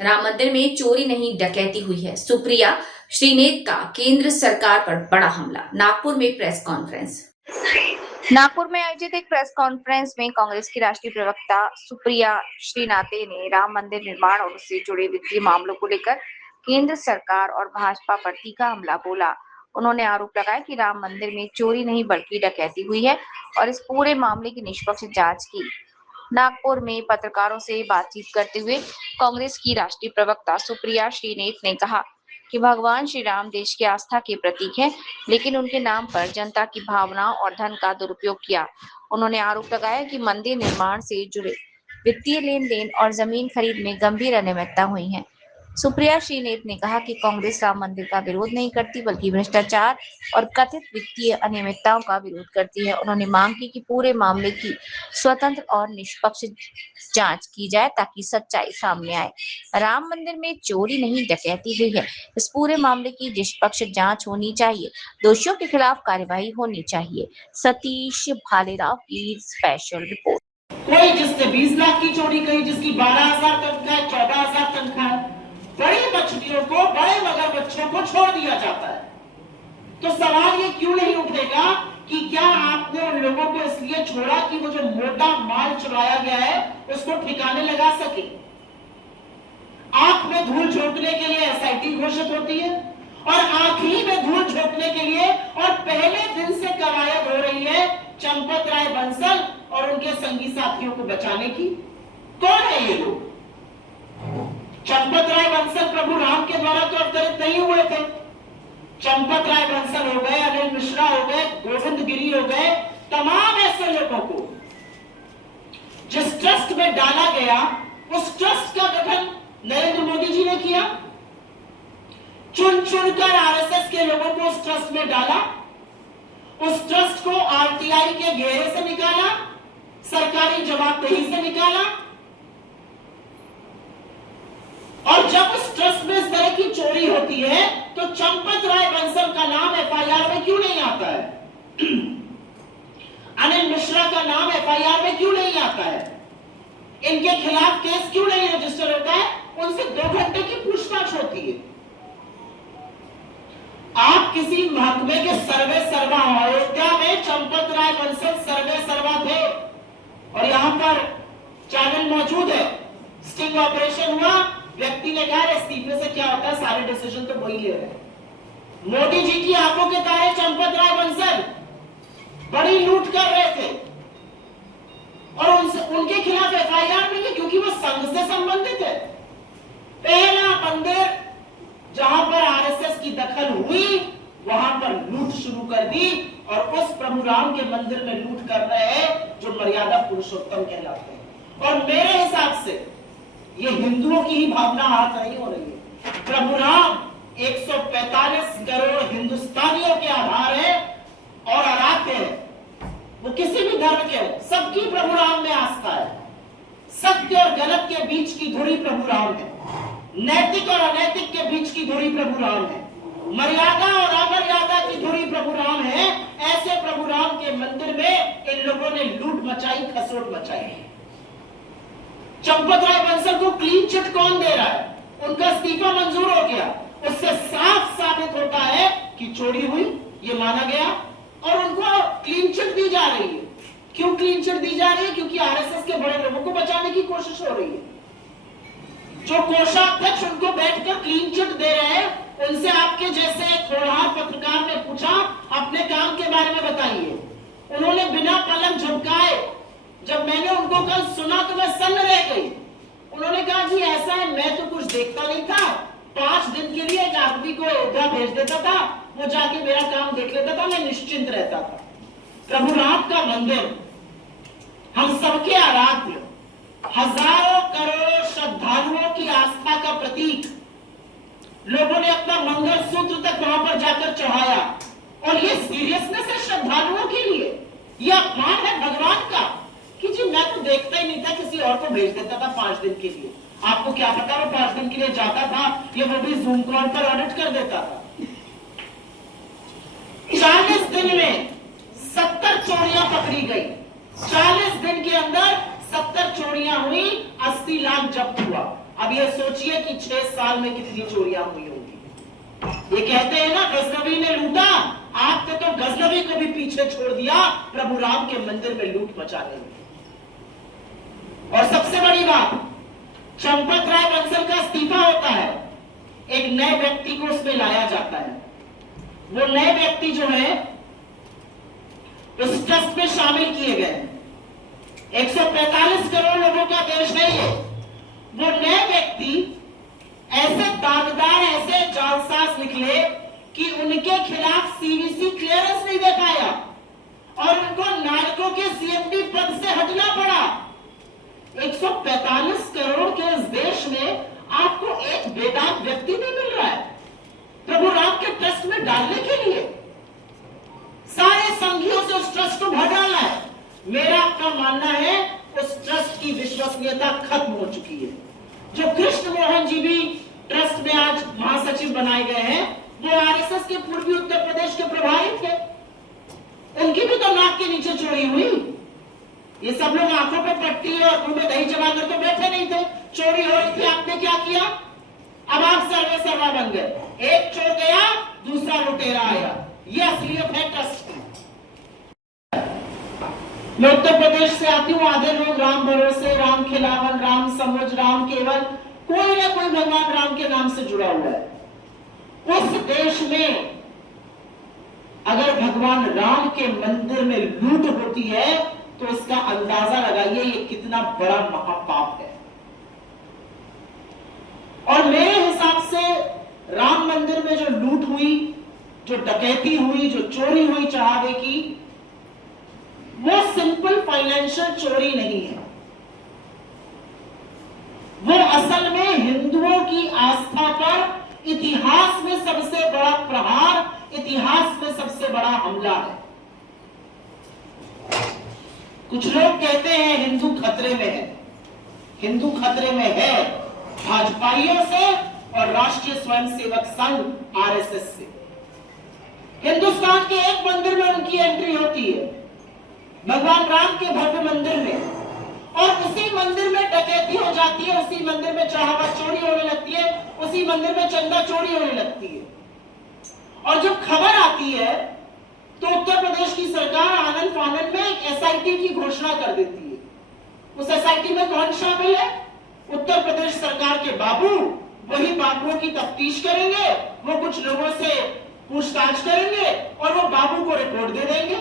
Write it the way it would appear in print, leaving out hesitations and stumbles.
राम मंदिर में चोरी नहीं डकैती हुई है। सुप्रिया श्रीनेत का केंद्र सरकार पर बड़ा हमला। नागपुर में प्रेस कॉन्फ्रेंस। नागपुर में आयोजित एक प्रेस कॉन्फ्रेंस में कांग्रेस की राष्ट्रीय प्रवक्ता सुप्रिया श्रीनाथे ने राम मंदिर निर्माण और उससे जुड़े वित्तीय मामलों को लेकर केंद्र सरकार और भाजपा पर तीखा हमला बोला। उन्होंने आरोप लगाया कि राम मंदिर में चोरी नहीं बल्कि डकैती हुई है और इस पूरे मामले की निष्पक्ष जांच की। नागपुर में पत्रकारों से बातचीत करते हुए कांग्रेस की राष्ट्रीय प्रवक्ता सुप्रिया श्रीनेत ने कहा कि भगवान श्री राम देश की आस्था के प्रतीक हैं, लेकिन उनके नाम पर जनता की भावना और धन का दुरुपयोग किया। उन्होंने आरोप लगाया कि मंदिर निर्माण से जुड़े वित्तीय लेन देन और जमीन खरीद में गंभीर अनियमितता हुई है। सुप्रिया श्रीनेत ने कहा कि कांग्रेस राम मंदिर का विरोध नहीं करती बल्कि भ्रष्टाचार और कथित वित्तीय अनियमितताओं का विरोध करती है। उन्होंने मांग की कि पूरे मामले की स्वतंत्र और निष्पक्ष जांच की जाए ताकि सच्चाई सामने आए। राम मंदिर में चोरी नहीं डकैती हुई है। इस पूरे मामले की निष्पक्ष जांच होनी चाहिए। दोषियों के खिलाफ कार्यवाही होनी चाहिए। सतीश भालेराव की स्पेशल रिपोर्ट। कोई जिसने 20 लाख की चोरी करी, जिसकी 12,000 तनख्वाह है, 14,000 तनख्वाह है, बड़ी मछलियों को, बड़े मगरमच्छों को छोड़ दिया जाता है। तो सवाल ये क्यों नहीं उठेगा कि क्या आपने उन लोगों को इसलिए छोड़ा कि वो जो मोटा माल चुराया गया है उसको ठिकाने लगा सके। आंख में धूल झोंकने के लिए एसआईटी घोषित होती है और आंखी में धूल झोंकने के लिए और पहले दिन से कवायद हो रही है चंपत राय बंसल और उनके संगी साथियों को बचाने की। कौन है ये लोग? चंपत राय बंसल प्रभु राम के द्वारा तो अवतरित नहीं हुए थे। चंपत राय बंसल हो गए, अनिल मिश्रा हो गए, गोविंद गिरी हो गए, तमाम ऐसे लोगों को जिस ट्रस्ट में डाला गया उस ट्रस्ट का गठन नरेंद्र मोदी जी ने किया। चुन चुनकर आरएसएस के लोगों को उस ट्रस्ट में डाला, उस ट्रस्ट को आरटीआई के घेरे से निकाला, सरकारी जवाबदेही से निकाला। और जब उस ट्रस्ट में इस तरह की चोरी होती है तो चंपत राय बंसल का नाम एफआईआर में क्यों नहीं आता है? अनिल मिश्रा का नाम एफआईआर में क्यों नहीं आता है? इनके खिलाफ केस क्यों नहीं रजिस्टर होता है? उनसे 2 घंटे की पूछताछ होती है। आप किसी महकमे के सर्वे सर्वा, अयोध्या में चंपत राय बंसल सर्वे सर्वा थे और यहां पर चैनल मौजूद है। स्टिंग ऑपरेशन हुआ, व्यक्ति ने कहा इस्तीफे से क्या होता है, सारे डिसीजन तो वही ले रहे हैं। मोदी जी की आंखों के तारे चंपत राय बंसल बड़ी लूट कर रहे थे और उनके खिलाफ एफआईआर नहीं है क्योंकि वो संघ से संबंधित है। पहला मंदिर जहां पर आरएसएस की दखल हुई वहां पर लूट शुरू कर दी और उस प्रभु राम के मंदिर में लूट कर रहे हैं जो मर्यादा पुरुषोत्तम कहलाते हैं। और मेरे हिसाब से ये हिंदुओं की ही भावना आहत नहीं हो रही है। प्रभु राम 145 करोड़ हिंदुस्तानियों के आधार है और आराध्य है। वो किसी भी धर्म के हो, सबकी प्रभु राम में आस्था है। सत्य और गलत के बीच की धुरी प्रभु राम है, नैतिक और अनैतिक के बीच की धुरी प्रभु राम है, मर्यादा और अमर्यादा की धुरी प्रभु राम है। ऐसे प्रभु राम के मंदिर में इन लोगों ने लूट मचाई, खसोट मचाई। चंपत राय बंसल को क्लीन चिट कौन दे रहा है? उनका इस्तीफा मंजूर हो गया। उससे साफ साबित होता है कि चोरी हुई, ये माना गया और उनको क्लीन चिट दी जा रही है। क्यों क्लीन चिट दी जा रही है? क्योंकि आरएसएस के बड़े लोगों को बचाने की कोशिश हो रही है। जो कोषाध्यक्ष उनको बैठकर क्लीन चिट दे रहे हैं, उनसे आपके जैसे खोड़हार पत्रकार ने पूछा अपने काम के बारे में बताइए। उन्होंने बिना पलक झपकाए, जब मैंने उनको कल सुना तो मैं सन्न रह गई। उन्होंने कहा कि ऐसा है, मैं तो कुछ देखता नहीं था, 5 दिन के लिए एक आदमी को अयोध्या भेज देता था, वो जाके मेरा काम देख लेता था, मैं निश्चिंत रहता था। प्रभु राम का मंदिर हम सबके आराध्य, हजारों करोड़ों श्रद्धालुओं की आस्था का प्रतीक। लोगों ने अपना मंगल सूत्र तक वहां पर जाकर चढ़ाया और ये सीरियसनेस है श्रद्धालुओं के लिए, यह अपमान है भगवान का कि जी मैं तो देखता ही नहीं था, किसी और को भेज देता था 5 दिन के लिए। आपको क्या पता वो 5 दिन के लिए जाता था, ये वो भी जूम कॉल पर ऑडिट कर देता था। 40 दिन में 70 चोरियां पकड़ी गई। 40 दिन के अंदर 70 चोरियां हुई, 80 लाख जब्त हुआ। अब ये सोचिए कि 6 साल में कितनी चोरियां हुई होंगी। ये कहते हैं ना, गजनवी ने लूटा, आपने तो गजनवी को भी पीछे छोड़ दिया प्रभु राम के मंदिर में लूट मचाने में। और सबसे बड़ी बात, चंपत राय बंसल का इस्तीफा होता है, एक नए व्यक्ति को उसमें लाया जाता है। वो नए व्यक्ति जो है उस ट्रस्ट में शामिल किए गए। 145 करोड़ लोगों का देश है ये। वो नए व्यक्ति ऐसे दागदार, ऐसे जालसाज निकले कि उनके खिलाफ सीवीसी क्लियरेंस नहीं दे पाया और उनको नालको के सीएमडी पद से हटना पड़ा। 145 करोड़ के इस देश में आपको एक बेदाग व्यक्ति नहीं मिल रहा है प्रभु राम के ट्रस्ट में डालने के लिए। सारे संघियों से उस ट्रस्ट को भर डाला है। मेरा आपका मानना है उस ट्रस्ट की विश्वसनीयता खत्म हो चुकी है। जो कृष्ण मोहन जी भी ट्रस्ट में आज महासचिव बनाए गए हैं, वो आरएसएस के पूर्वी उत्तर प्रदेश के प्रभारी थे। उनकी भी तो नाक के नीचे चोरी हुई। ये सब लोग आंखों पे पट्टी और मुंह में दही जमा कर तो बैठे नहीं थे। चोरी हो रही थी, आपने क्या किया? अब आप सर्वे सर्वा बन गए। एक चोर गया, दूसरा लुटेरा आया। ये असलियत है ट्रस्ट की। मैं उत्तर प्रदेश से आती हूँ। आधे लोग राम भरोसे, राम खिलावन, राम समझ, राम केवल, कोई ना कोई भगवान राम के नाम से जुड़ा हुआ है। उस देश में अगर भगवान राम के मंदिर में लूट होती है तो इसका अंदाजा लगाइए ये कितना बड़ा महापाप है। और मेरे हिसाब से राम मंदिर में जो लूट हुई, जो डकैती हुई, जो चोरी हुई चढ़ावे की, वो सिंपल फाइनेंशियल चोरी नहीं है। वो असल में हिंदुओं की आस्था पर इतिहास में सबसे बड़ा प्रहार, इतिहास में सबसे बड़ा हमला है। कुछ लोग कहते हैं हिंदू खतरे में है। हिंदू खतरे में है भाजपाइयों से और राष्ट्रीय स्वयंसेवक संघ आरएसएस से। हिंदुस्तान के एक मंदिर में उनकी एंट्री होती है, भगवान राम के भव्य मंदिर में, और उसी मंदिर में डकैती हो जाती है, उसी मंदिर में चढ़ावा चोरी होने लगती है, उसी मंदिर में चंदा चोरी होने लगती है। और जब खबर आती है तो उत्तर प्रदेश की सरकार आनंद फानन में एक एसआईटी की घोषणा कर देती है। उस एसआईटी में कौन शामिल है? उत्तर प्रदेश सरकार के बाबू। वही बाबुओं की तफ्तीश करेंगे, वो कुछ लोगों से पूछताछ करेंगे और वो बाबू को रिपोर्ट दे देंगे।